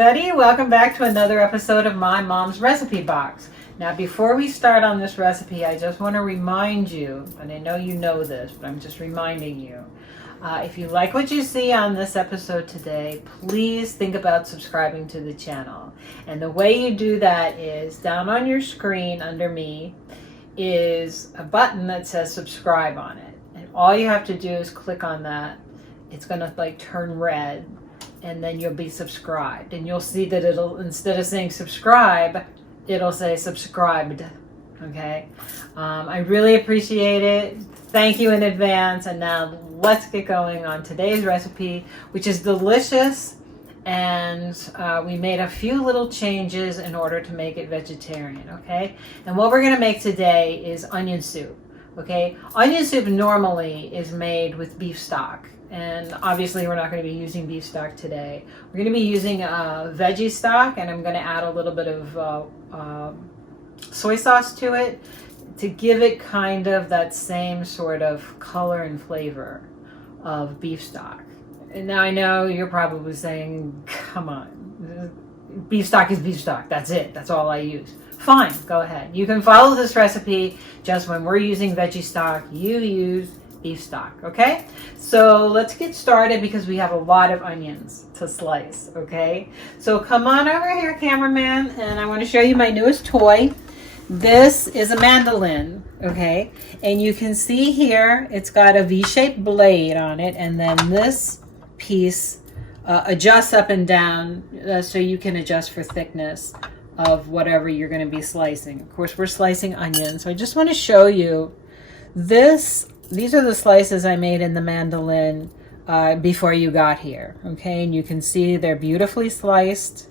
everybody. Welcome back to another episode of My Mom's Recipe Box. Now, before we start on this recipe, I just want to remind you, and I know you know this, but I'm just reminding you, if you like what you see on this episode today, please think about subscribing to the channel. And the way you do that is down on your screen under me is a button that says subscribe on it. And all you have to do is click on that. It's going to like turn red. And then you'll be subscribed, and you'll see that it'll, instead of saying subscribe, it'll say subscribed. Okay, I really appreciate it. Thank you in advance. And now let's get going on today's recipe, which is delicious, and we made a few little changes in order to make it vegetarian. Okay, and what we're going to make today is onion soup. Okay, onion soup normally is made with beef stock. And obviously we're not going to be using beef stock today. We're going to be using veggie stock, and I'm going to add a little bit of soy sauce to it to give it kind of that same sort of color and flavor of beef stock. And now I know you're probably saying, come on, beef stock is beef stock. That's it. That's all I use. Fine, go ahead. You can follow this recipe. Just when we're using veggie stock, you use beef stock. Okay, so let's get started because we have a lot of onions to slice. Okay, so come on over here, cameraman, and I want to show you my newest toy. This is a mandolin. Okay, and you can see here it's got a V-shaped blade on it, and then this piece adjusts up and down so you can adjust for thickness of whatever you're going to be slicing. Of course, we're slicing onions, so I just want to show you this. These are the slices I made in the mandolin before you got here. Okay, and you can see they're beautifully sliced.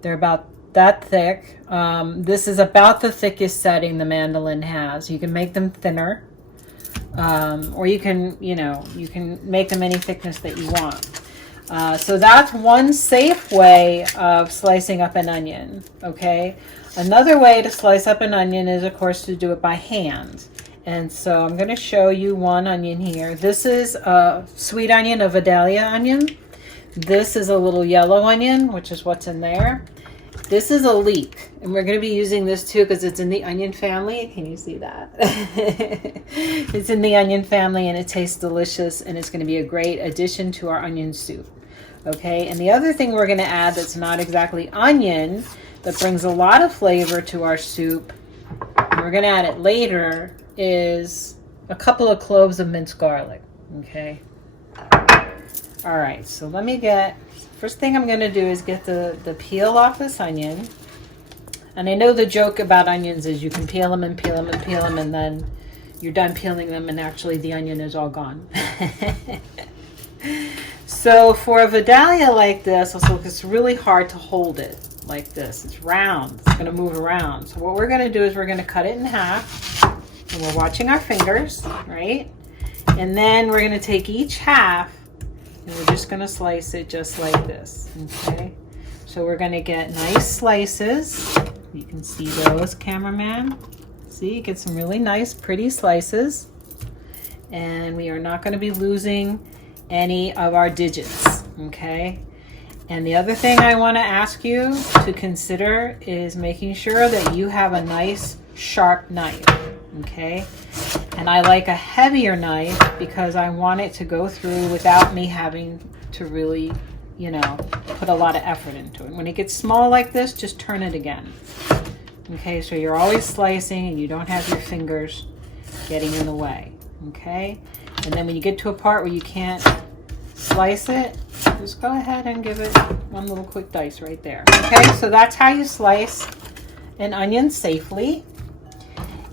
They're about that thick. This is about the thickest setting the mandolin has. You can make them thinner, or you can make them any thickness that you want. So that's one safe way of slicing up an onion. Okay, another way to slice up an onion is, of course, to do it by hand. And so I'm going to show you one onion here. This is a sweet onion, a Vidalia onion. This is a little yellow onion, which is what's in there. This is a leek, and we're going to be using this too because it's in the onion family. Can you see that? It's in the onion family, and it tastes delicious, and it's going to be a great addition to our onion soup. Okay, and the other thing we're going to add that's not exactly onion, that brings a lot of flavor to our soup, and we're going to add it later, is a couple of cloves of minced garlic. Okay, all right, so let me first thing I'm going to do is get the peel off this onion. And I know the joke about onions is you can peel them and peel them and peel them, and then you're done peeling them and actually the onion is all gone. So for a Vidalia like this, it's really hard to hold it like this. It's round, it's going to move around. So what we're going to do is we're going to cut it in half. And we're watching our fingers, right? And then we're going to take each half and we're just going to slice it just like this, okay? So we're going to get nice slices. You can see those, cameraman. See, you get some really nice, pretty slices. And we are not going to be losing any of our digits, okay? And the other thing I want to ask you to consider is making sure that you have a nice, sharp knife. Okay, and I like a heavier knife because I want it to go through without me having to really, put a lot of effort into it. When it gets small like this, just turn it again. Okay, so you're always slicing and you don't have your fingers getting in the way. Okay, and then when you get to a part where you can't slice it, just go ahead and give it one little quick dice right there. Okay, so that's how you slice an onion safely.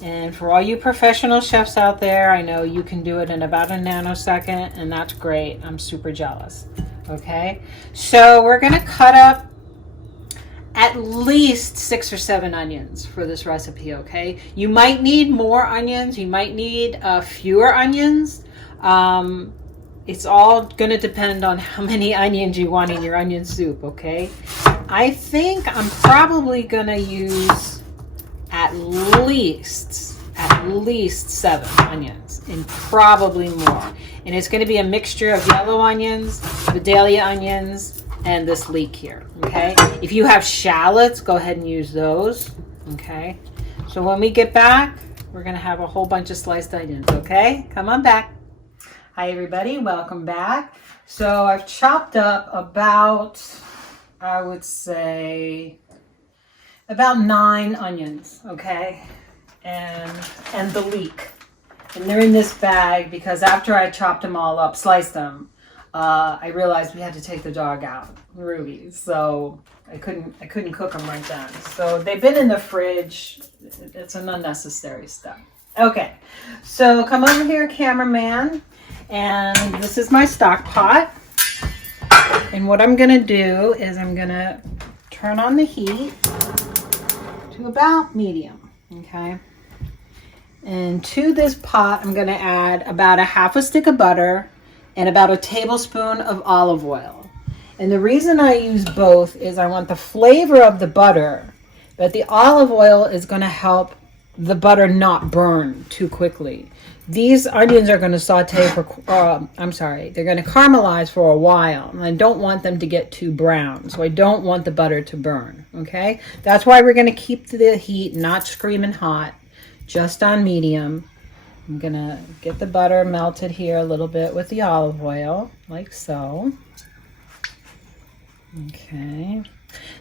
And for all you professional chefs out there, I know you can do it in about a nanosecond, and that's great. I'm super jealous. Okay, so we're going to cut up at least 6 or 7 onions for this recipe. Okay, you might need more onions. You might need fewer onions. It's all going to depend on how many onions you want in your onion soup. Okay, I think I'm probably going to use at least 7 onions, and probably more. And it's going to be a mixture of yellow onions, Vidalia onions, and this leek here, okay? If you have shallots, go ahead and use those, okay? So when we get back, we're gonna have a whole bunch of sliced onions, okay? Come on back. Hi everybody, welcome back. So I've chopped up about, I would say, about 9 onions, okay? And the leek. And they're in this bag because after I chopped them all up, sliced them, I realized we had to take the dog out, Ruby. So I couldn't cook them right then. So they've been in the fridge. It's an unnecessary step. Okay, so come over here, cameraman. And this is my stock pot. And what I'm gonna do is I'm gonna turn on the heat to about medium, okay? And to this pot, I'm gonna add about a half a stick of butter and about a tablespoon of olive oil. And the reason I use both is I want the flavor of the butter, but the olive oil is gonna help the butter not burn too quickly. These onions are going to saute for, they're going to caramelize for a while. And I don't want them to get too brown. So I don't want the butter to burn, okay? That's why we're going to keep the heat not screaming hot, just on medium. I'm going to get the butter melted here a little bit with the olive oil, like so. Okay.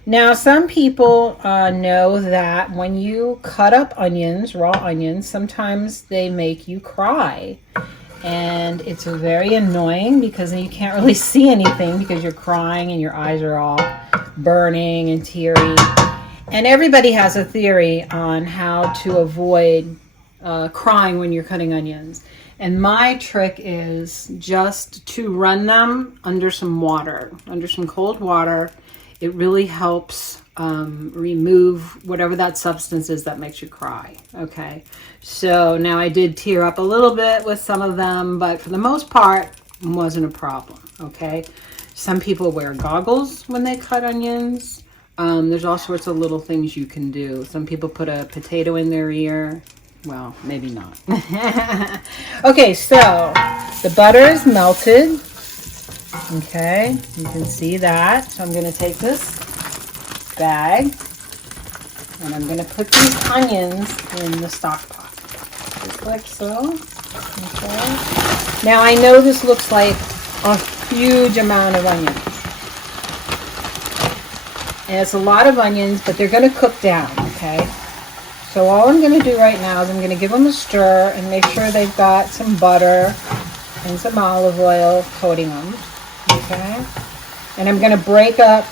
Now, some people know that when you cut up onions, raw onions, sometimes they make you cry. And it's very annoying because then you can't really see anything because you're crying and your eyes are all burning and teary. And everybody has a theory on how to avoid crying when you're cutting onions. And my trick is just to run them under some water, under some cold water. It really helps remove whatever that substance is that makes you cry, okay? So now I did tear up a little bit with some of them, but for the most part, it wasn't a problem, okay? Some people wear goggles when they cut onions. There's all sorts of little things you can do. Some people put a potato in their ear. Well, maybe not. Okay, so the butter is melted. Okay, you can see that. So I'm going to take this bag and I'm going to put these onions in the stock pot. Just like so. Okay. Now I know this looks like a huge amount of onions. And it's a lot of onions, but they're going to cook down, okay? So all I'm going to do right now is I'm going to give them a stir and make sure they've got some butter and some olive oil coating them. Okay, and I'm going to break up,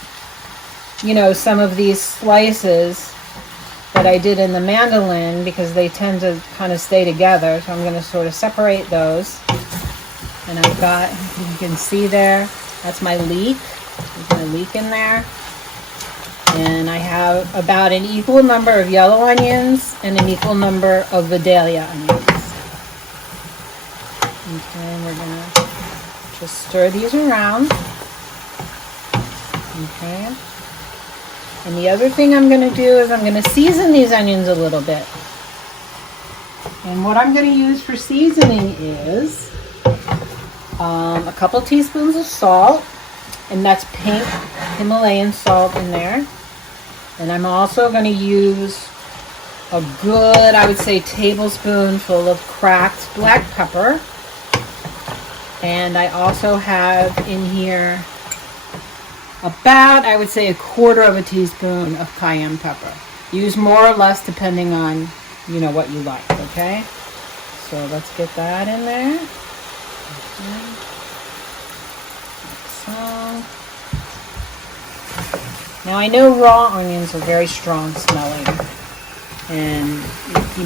you know, some of these slices that I did in the mandolin because they tend to kind of stay together. So I'm going to sort of separate those. And I've got, you can see there, that's my leek. There's my leek in there. And I have about an equal number of yellow onions and an equal number of Vidalia onions. Okay, and we're going to just stir these around. Okay. And the other thing I'm going to do is I'm going to season these onions a little bit. And what I'm going to use for seasoning is a couple teaspoons of salt. And that's pink Himalayan salt in there. And I'm also going to use a good, I would say, tablespoonful of cracked black pepper. And I also have in here about, I would say, 1/4 teaspoon of cayenne pepper. Use more or less depending on, you know, what you like, okay? So let's get that in there. Okay. Like so. Now I know raw onions are very strong smelling. And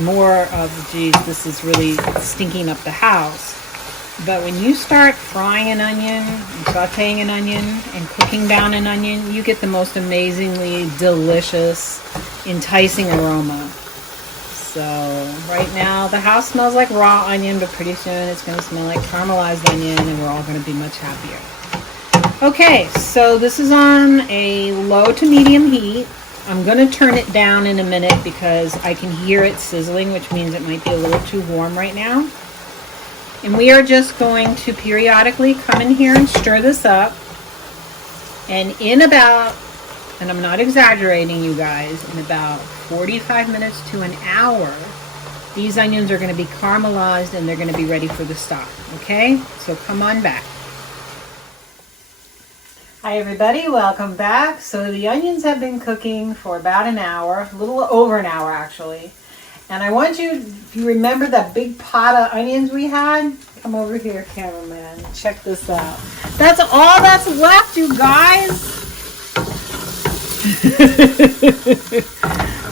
more of, geez, this is really stinking up the house. But when you start frying an onion, and sauteing an onion, and cooking down an onion, you get the most amazingly delicious, enticing aroma. So right now the house smells like raw onion, but pretty soon it's going to smell like caramelized onion, and we're all going to be much happier. Okay, so this is on a low to medium heat. I'm going to turn it down in a minute because I can hear it sizzling, which means it might be a little too warm right now. And we are just going to periodically come in here and stir this up. And in about, and I'm not exaggerating, you guys, in about 45 minutes to an hour, these onions are going to be caramelized and they're going to be ready for the stock. Okay, so come on back. Hi everybody, welcome back. So the onions have been cooking for about an hour, a little over an hour actually. And I want you, if you remember that big pot of onions we had, come over here, cameraman, check this out. That's all that's left, you guys.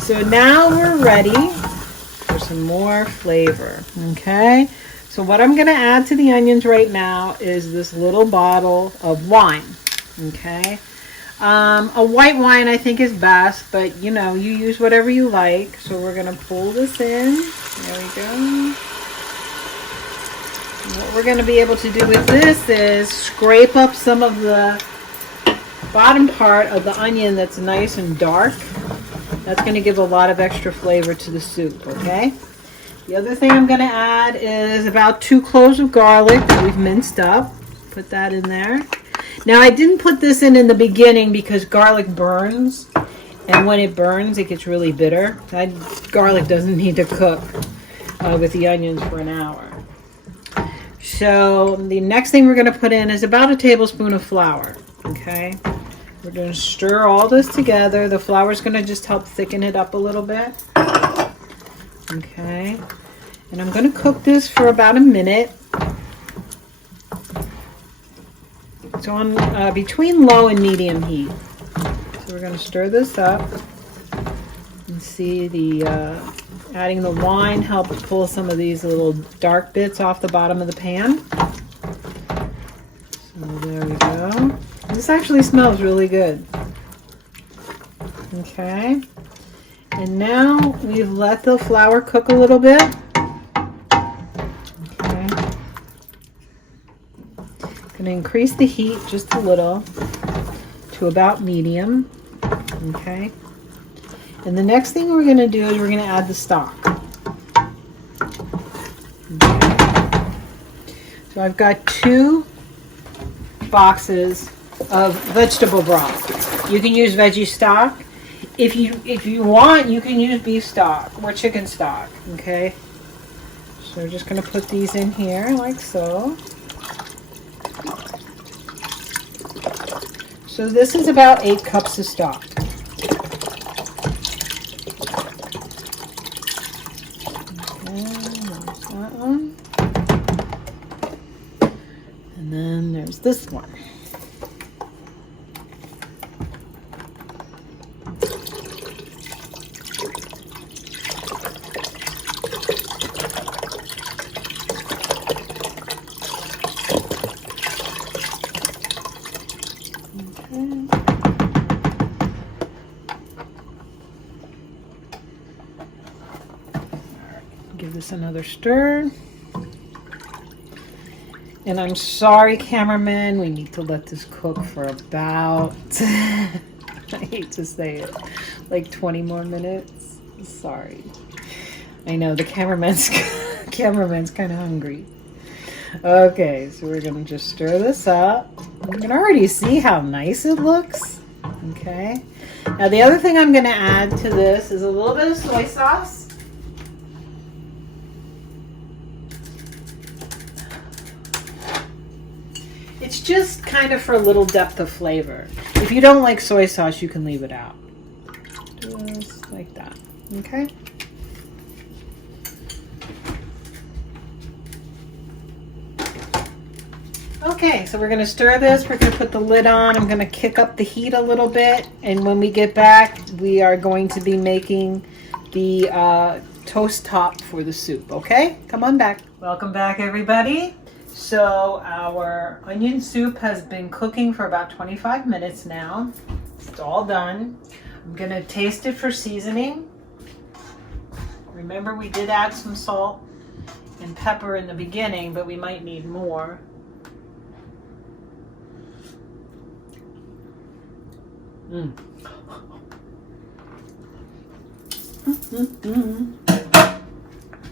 So now we're ready for some more flavor, okay? So what I'm gonna add to the onions right now is this little bottle of wine. Okay, a white wine I think is best, but you know, you use whatever you like. So we're gonna pull this in. There we go. What we're gonna be able to do with this is scrape up some of the bottom part of the onion that's nice and dark. That's gonna give a lot of extra flavor to the soup, okay? The other thing I'm gonna add is about 2 cloves of garlic that we've minced up. Put that in there. Now I didn't put this in the beginning because garlic burns, and when it burns it gets really bitter. That garlic doesn't need to cook with the onions for an hour. So the next thing we're going to put in is about a tablespoon of flour. Okay, we're going to stir all this together. The flour is going to just help thicken it up a little bit. Okay, and I'm going to cook this for about a minute. So on between low and medium heat. So we're going to stir this up and see the adding the wine helps pull some of these little dark bits off the bottom of the pan. So there we go. This actually smells really good. Okay. And now we've let the flour cook a little bit. Going to increase the heat just a little to about medium. Okay. And the next thing we're going to do is we're going to add the stock. Okay. So I've got 2 boxes of vegetable broth. You can use veggie stock. If you want, you can use beef stock or chicken stock. Okay. So we're just going to put these in here like so. So this is about 8 cups of stock. Okay, there's that one. And then there's this one. Give this another stir. And I'm sorry, cameraman, we need to let this cook for about, I hate to say it, like 20 more minutes. Sorry. I know, the cameraman's kind of hungry. Okay, so we're going to just stir this up. You can already see how nice it looks. Okay. Now the other thing I'm going to add to this is a little bit of soy sauce. It's just kind of for a little depth of flavor. If you don't like soy sauce, you can leave it out. Just like that. Okay? Okay, so we're going to stir this. We're going to put the lid on. I'm going to kick up the heat a little bit. And when we get back, we are going to be making the toast top for the soup. Okay? Come on back. Welcome back, everybody. So our onion soup has been cooking for about 25 minutes now. It's all done. I'm going to taste it for seasoning. Remember, we did add some salt and pepper in the beginning, but we might need more.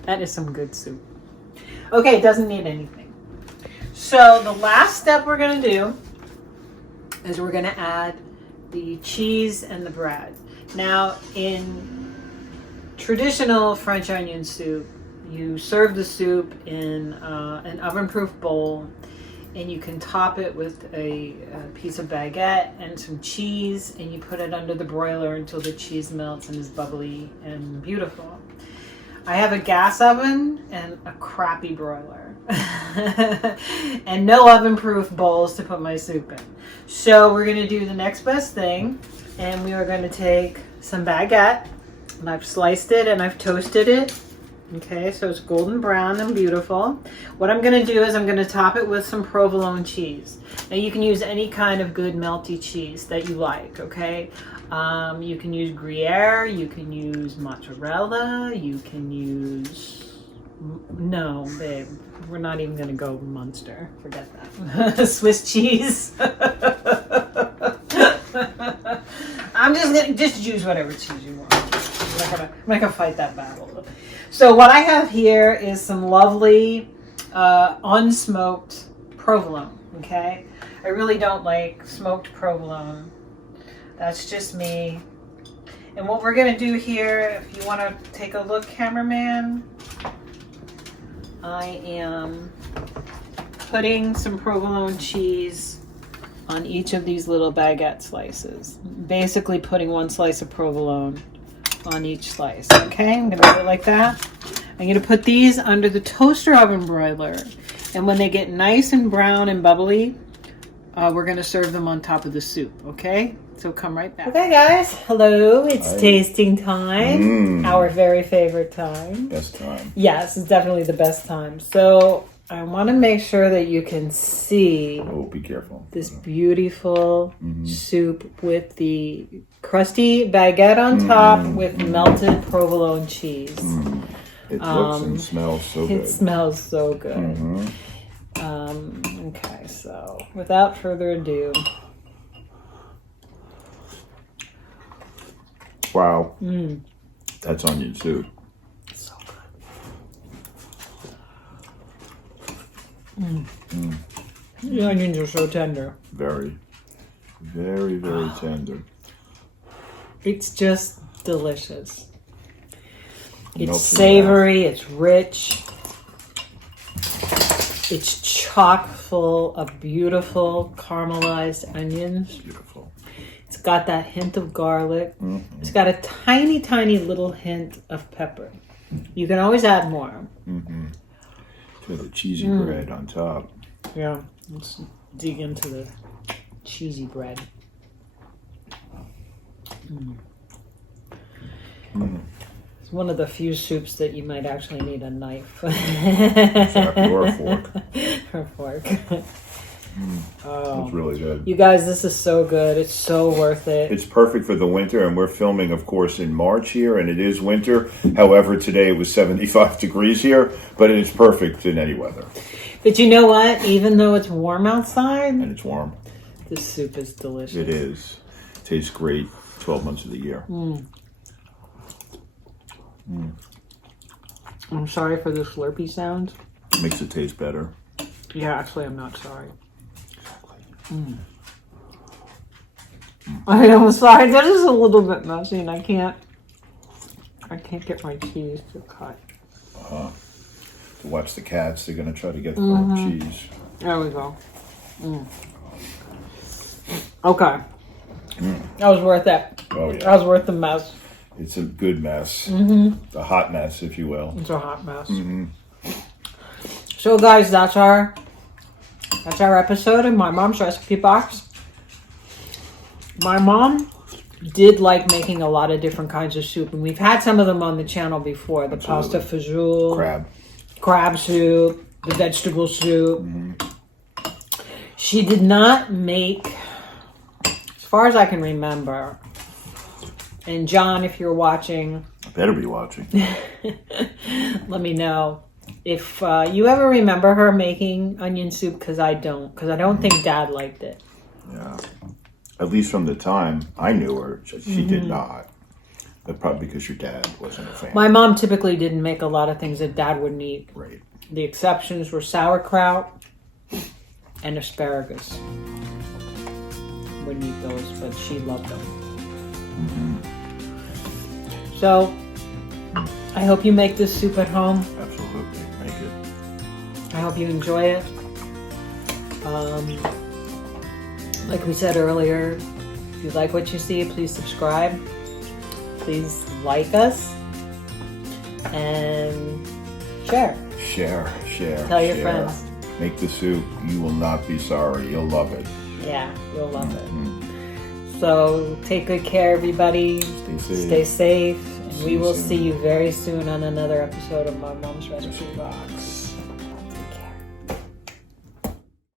That is some good soup. Okay, it doesn't need anything. So the last step we're going to do is we're going to add the cheese and the bread. Now, in traditional French onion soup, you serve the soup in an oven-proof bowl, and you can top it with a piece of baguette and some cheese, and you put it under the broiler until the cheese melts and is bubbly and beautiful. I have a gas oven and a crappy broiler and no oven-proof bowls to put my soup in. So we're going to do the next best thing, and we are going to take some baguette, and I've sliced it and I've toasted it. Okay, so it's golden brown and beautiful. What I'm going to do is I'm going to top it with some provolone cheese. Now you can use any kind of good melty cheese that you like, okay? You can use Gruyere, you can use mozzarella, you can use... No, babe, we're not even going to go Munster. Forget that. Swiss cheese. I'm just going to just use whatever cheese you want. I'm not gonna fight that battle. So what I have here is some lovely unsmoked provolone, okay? I really don't like smoked provolone. That's just me. And what we're gonna do here, if you wanna take a look, cameraman, I am putting some provolone cheese on each of these little baguette slices. Basically putting one slice of provolone on each slice. Okay, I'm gonna do it like that. I'm gonna put these under the toaster oven broiler, and when they get nice and brown and bubbly, we're gonna serve them on top of the soup. Okay, so come right back. Okay, guys, hello. It's tasting time. Our very favorite time. Best time. Yes, it's definitely the best time. So I want to make sure that you can see. Oh, be careful. This beautiful soup with the crusty baguette on top with melted provolone cheese. It looks and smells so good. It smells so good. Okay, so without further ado. Wow. That's onion soup. So good. The onions are so tender. Very, very, very tender. It's just delicious. It's savory, it's rich. It's chock full of beautiful caramelized onions. Beautiful. It's got that hint of garlic. It's got a tiny, tiny little hint of pepper. You can always add more. With the cheesy bread on top. Yeah, let's dig into the cheesy bread. It's one of the few soups that you might actually need a knife. Or a fork. Or a fork. It's really good. You guys, this is so good. It's so worth it. It's perfect for the winter, and we're filming, of course, in March here, and it is winter. However, today it was 75 degrees here, but it is perfect in any weather. But you know what? Even though it's warm outside, And it's warm. this soup is delicious. It is. It tastes great 12 months of the year. I'm sorry for the slurpy sound. Makes it taste better. Yeah, actually, I'm not sorry. I am sorry. That is a little bit messy, and I can't get my cheese to cut. To watch the cats, they're going to try to get the cheese. There we go. Okay. That was worth it. Oh, yeah. That was worth the mess. It's a good mess. A hot mess, if you will. It's a hot mess. So, guys, that's our episode in my mom's recipe box. My mom did like making a lot of different kinds of soup, and we've had some of them on the channel before. The pasta fajoule, crab soup, the vegetable soup. She did not make, as far as I can remember, and John, if you're watching, I better be watching. let me know if you ever remember her making onion soup, because I don't think Dad liked it. Yeah. At least from the time I knew her, she did not. But probably because your dad wasn't a fan. My mom typically didn't make a lot of things that Dad wouldn't eat. Right. The exceptions were sauerkraut and asparagus. wouldn't eat those, but she loved them. Mm-hmm. So, I hope you make this soup at home. Absolutely, make it. I hope you enjoy it. Like we said earlier, if you like what you see, please subscribe. Please like us and share. Share. Tell your friends. Make the soup. You will not be sorry. You'll love it. Yeah, you'll love it. So take good care, everybody. Stay safe. And we will see you very soon on another episode of My Mom's Recipe Box.